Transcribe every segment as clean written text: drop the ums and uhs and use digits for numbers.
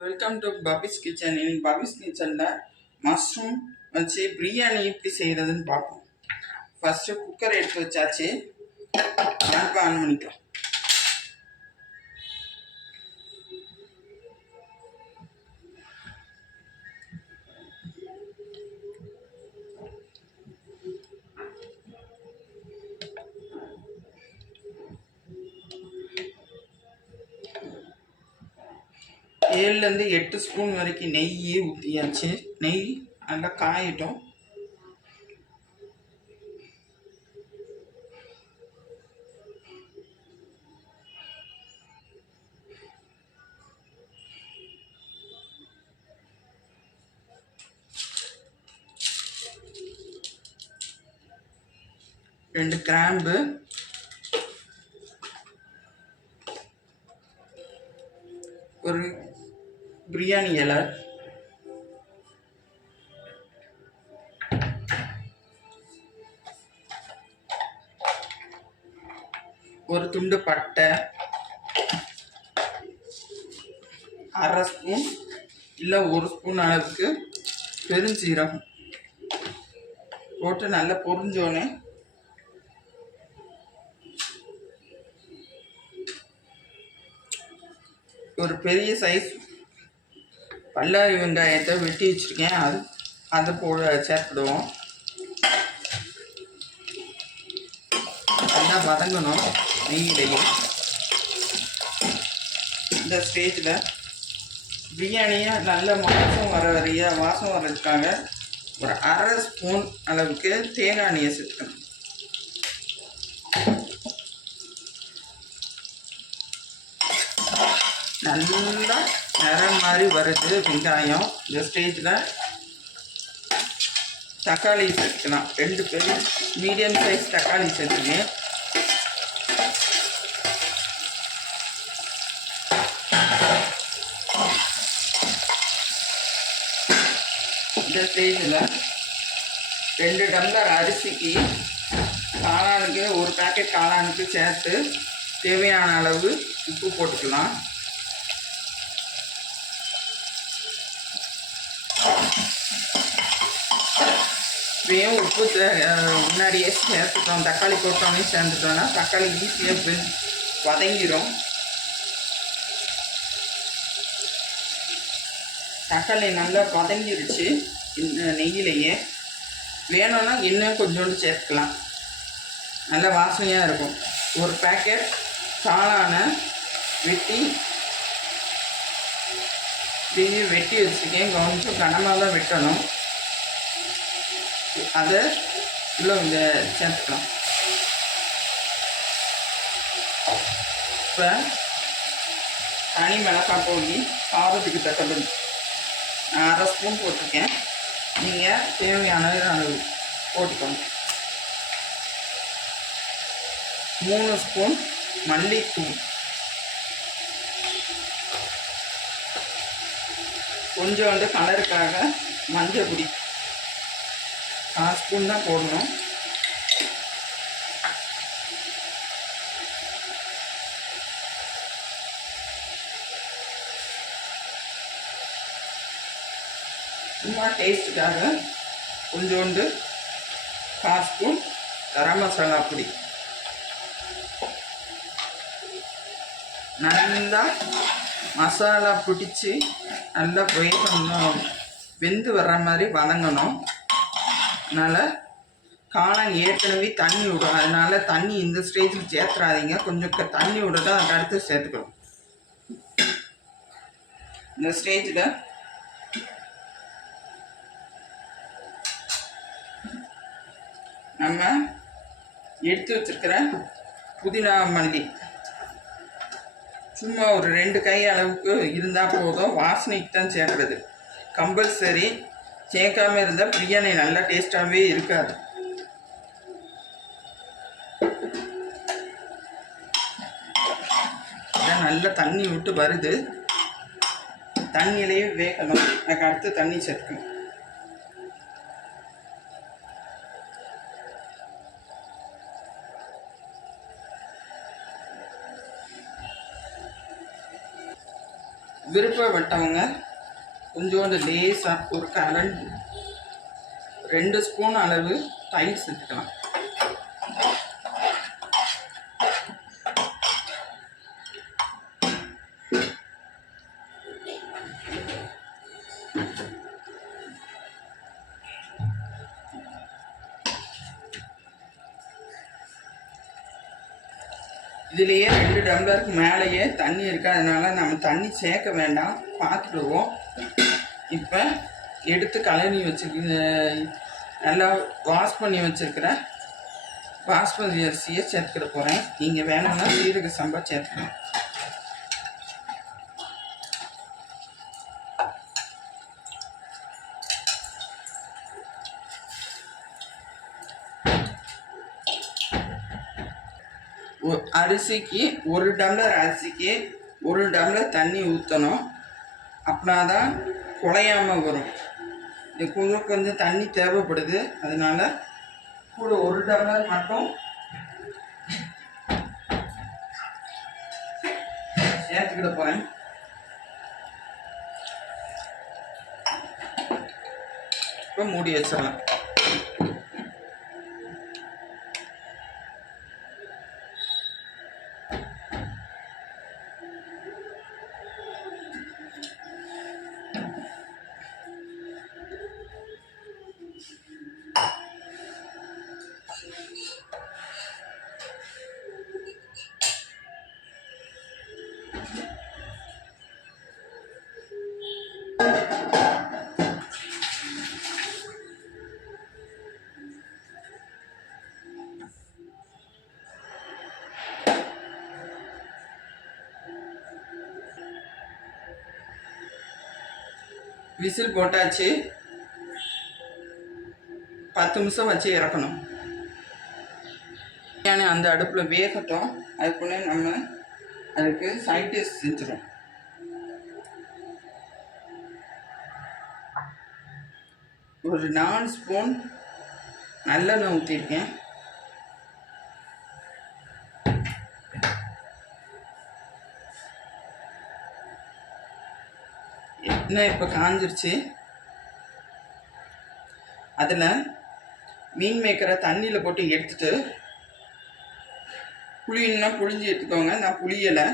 Welcome to பாபிஸ் kitchen. இன்னைக்கு பாபிஸ் கிச்சனில் mushroom வச்சு பிரியாணி எப்படி செய்கிறதுன்னு பார்ப்போம். ஃபஸ்ட்டு குக்கர் எடுத்து வச்சாச்சு. அடுப்பு ஆன் பண்ணிக்கலாம். ஏழுலேருந்து 8 ஸ்பூன் வரைக்கும் நெய் ஊற்றியாச்சு. நெய் நல்லா காயட்டும். ரெண்டு கிராம்பு, ஒரு பிரியாணி இலை, ஒரு துண்டு பட்டை, அரை ஸ்பூன் இல்லை 1 ஸ்பூன் அளவுக்கு பெருஞ்சீரகம் போட்டு நல்லா பொரிஞ்சோன்னே ஒரு பெரிய சைஸ் பல்லாரி வெங்காயத்தை வெட்டி வச்சுருக்கேன். அதை சேர்த்துடுவோம். நல்லா வதங்கணும் நெய்யிலேயே. இந்த ஸ்டேஜில் பிரியாணியை நல்ல வாசம் வர்றதுக்காக ஒரு அரை ஸ்பூன் அளவுக்கு தேங்காய் எண்ணெயை சேர்த்துக்கணும். நல்லா நிறம் மாதிரி வருது வெங்காயம். இந்த ஸ்டேஜில் தக்காளி சேர்த்துக்கலாம். 2 பெரிய மீடியம் சைஸ் தக்காளி சேர்த்துக்கேன். இந்த ஸ்டேஜில் 2 டம்ளர் அரிசிக்கு காளானுக்கு 1 பேக்கெட் காளானுக்கு சேர்த்து தேவையான அளவு உப்பு போட்டுக்கலாம். இப்பயும் உப்பு முன்னாடியே சேர்த்துட்டோம். தக்காளி போட்டோன்னே சேர்ந்துட்டோன்னா தக்காளி ஈஸியாக வதங்கிடும். தக்காளி நல்லா வதங்கிருச்சு. இந்த நெய்யிலேயே வேணும்னா இன்னும் கொஞ்சோண்டு சேர்த்துக்கலாம். நல்ல வாசனையாக இருக்கும். 1 பேக்கெட் காளானை வெட்டி வச்சுருக்கேன். கொஞ்சம் கனமாக தான் வெட்டணும். அதை உள்ள சேர்த்துக்கலாம். இப்போ தனி மிளகாய் பொடி காரத்துக்கு தக்கது நான் அரை ஸ்பூன் போட்டிருக்கேன். நீங்கள் தேவையான அளவு போட்டுக்கணும். 3 ஸ்பூன் மல்லித்தூள், கொஞ்சோண்டு கலருக்காக மஞ்சள் பொடி 1/4 ஸ்பூன் தான் போடணும். சும்மா டேஸ்ட்டுக்காக கொஞ்சோண்டு 1/4 ஸ்பூன் கரம் மசாலா பொடி. நல்லா மசாலா பிடிச்சி நல்லா வேகணும், வெந்து வர்ற மாதிரி வதங்கணும். அதனால் காளான் ஏற்கனவே தண்ணி விடும். அதனால் தண்ணி இந்த ஸ்டேஜில் சேர்த்துறாதீங்க. கொஞ்சம் தண்ணி விட அதுக்கு அடுத்து சேர்த்துக்கணும். இந்த ஸ்டேஜில் நம்ம எடுத்து வச்சுருக்கிற புதினா மல்லி சும்மா ஒரு 2 கை அளவுக்கு இருந்தால் போதும். வாசனைக்கு தான் சேர்க்குறது. கம்பல்சரி சேர்க்காமல் இருந்தால் பிரியாணி நல்லா டேஸ்ட்டாகவே இருக்காது. நல்லா தண்ணி விட்டு வருது. தண்ணியிலேயே வேகணும். அதுக்கு அடுத்து தண்ணி சேர்க்கணும். விருப்பப்பட்டவங்க கொஞ்சோண்டு லேசாக ஒரு 2 ஸ்பூன் அளவு தயிர் சேர்த்துக்கலாம். இதுலேயே 2 டம்ளருக்கு மேலேயே தண்ணி இருக்குது, அதனால் நம்ம தண்ணி சேர்க்க வேண்டாம், பார்த்துடுவோம். இப்போ எடுத்து கலனி நல்லா வாஷ் பண்ணி வச்சுருக்கிற பாஸ்மதி அரிசியை சேர்த்துக்கிட போகிறேன். நீங்கள் வேணும்னா சீரக சம்பா சேர்த்துக்கலாம். அரிசிக்கு 1 டம்ளர் அரிசிக்கு 1 டம்ளர் தண்ணி ஊற்றணும். அப்படின்னா தான் குழையாமல் வரும். இது கொஞ்சம் தண்ணி தேவைப்படுது, அதனால் கூட 1 டம்ளர் மட்டும் சேர்த்துக்கிட போகிறேன். இப்போ மூடி வச்சிடலாம். விசில் போட்டாச்சு. 10 நிமிஷம் வச்சு இறக்கணும். பிரியாணி அந்த அடுப்பில் வேகட்டும். அதுக்குள்ளே நம்ம அதுக்கு சைட் டிஷ் செஞ்சிடும். ஒரு 4 ஸ்பூன் நல்லெண்ணெய் ஊற்றிருக்கேன். எண்ணெய் இப்போ காஞ்சிருச்சு. அதில் மீன் மேக்கரை தண்ணியில் போட்டு எடுத்துட்டு புளின்னா புளிஞ்சு எடுத்துக்கோங்க. நான் புளியலை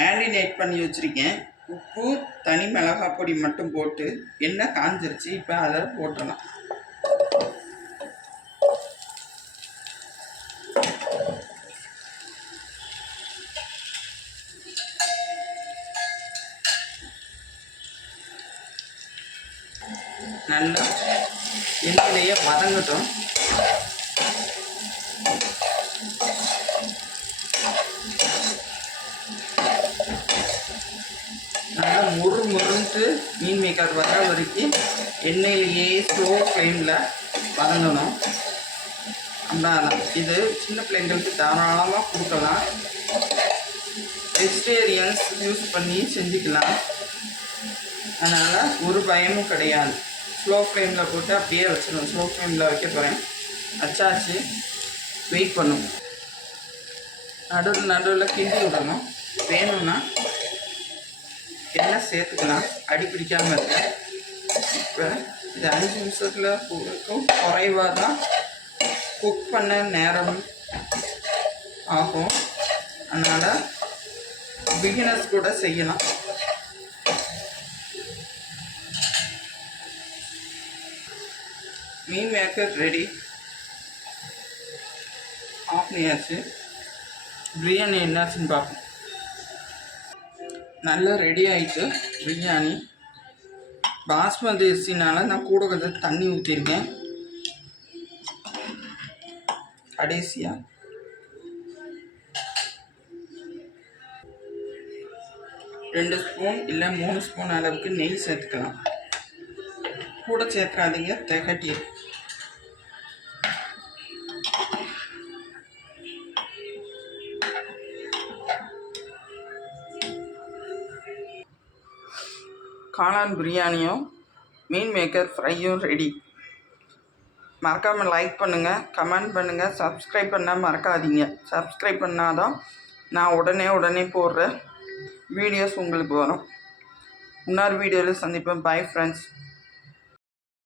மேரினேட் பண்ணி வச்சுருக்கேன். உப்பு தனி மிளகாய் பொடி மட்டும் போட்டு எண்ணெய் காஞ்சிருச்சு. இப்போ அதை போட்டுடலாம். நல்லா எண்ணெயிலேயே வதங்கட்டும். நல்லா முறுன்ட்டு மீன் மேக்கர் வர வரைக்கும் எண்ணெயிலேயே ஸ்லோ ஃப்ளேமில் வதங்கணும். அதான் இது சின்ன பிள்ளைங்களுக்கு தாராளமாக கொடுக்கலாம். வெஜிடேரியன்ஸ் யூஸ் பண்ணி செஞ்சுக்கலாம். அதனால் ஒரு பயமும் கிடையாது. ஸ்லோ ஃப்ளேமில் போட்டு அப்படியே வச்சிடணும். ஸ்லோ ஃப்ளேமில் வைக்க போகிறேன். வச்சாச்சு. வெயிட் பண்ணும். நடுவில் கிண்டி விடணும். வேணும்னா எண்ணெய் சேர்த்துக்கலாம், அடி பிடிக்காமல் இருக்க. இப்போ இது 5 நிமிஷத்தில் இருக்கும். குறைவாக தான் குக் பண்ண நேரம் ஆகும். அதனால் பிகினர்ஸ் கூட செய்யலாம். மீன் மேக்கர் ரெடி. ஆஃப் பண்ணியாச்சு. பிரியாணி என்னாச்சுன்னு பார்ப்போம். நல்லா ரெடி ஆகிட்டு பிரியாணி. பாஸ்மதி அரிசினால் நான் கூட கொஞ்சம் தண்ணி ஊற்றிருக்கேன். கடைசியாக ரெண்டு ஸ்பூன் இல்லை 3 ஸ்பூன் அளவுக்கு நெய் சேர்த்துக்கலாம். கூட சேர்த்துறாதீங்க, திகட்டி. காளான் பிரியாணியும் மீன் மேக்கர் ஃப்ரையும் ரெடி. மறக்காமல் லைக் பண்ணுங்கள், கமெண்ட் பண்ணுங்கள், சப்ஸ்கிரைப் பண்ணால் மறக்காதீங்க. சப்ஸ்கிரைப் பண்ணால் தான் நான் உடனே போடுற வீடியோஸ் உங்களுக்கு வரும். இன்னொரு வீடியோவில் சந்திப்போம். Bye friends.